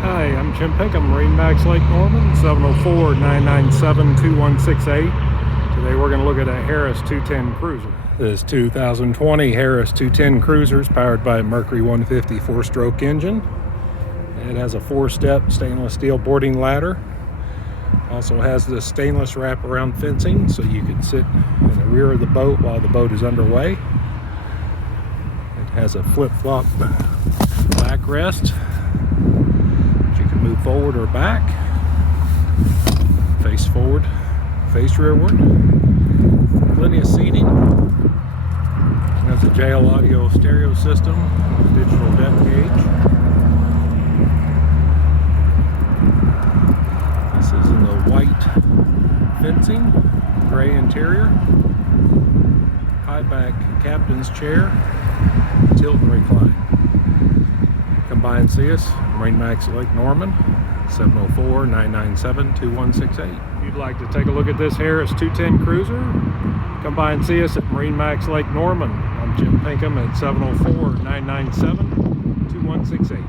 Hi, I'm Jim Pinkham, MarineMax Lake Norman, 704-997-2168. Today we're going to look at a Harris 210 cruiser. This 2020 Harris 210 cruiser is powered by a Mercury 150 4-stroke engine. It has a 4-step stainless steel boarding ladder. Also has the stainless wraparound fencing so you can sit in the rear of the boat while the boat is underway. It has a flip-flop backrest. You can move forward or back, face forward, face rearward. Plenty of seating. There's a JL audio stereo system, digital depth gauge. This is in the white fencing, gray interior, high back captain's chair, tilt and recline. Come by and see us, MarineMax Lake Norman, 704-997-2168. If you'd like to take a look at this Harris 210 cruiser, come by and see us at MarineMax Lake Norman. I'm Jim Pinkham at 704-997-2168.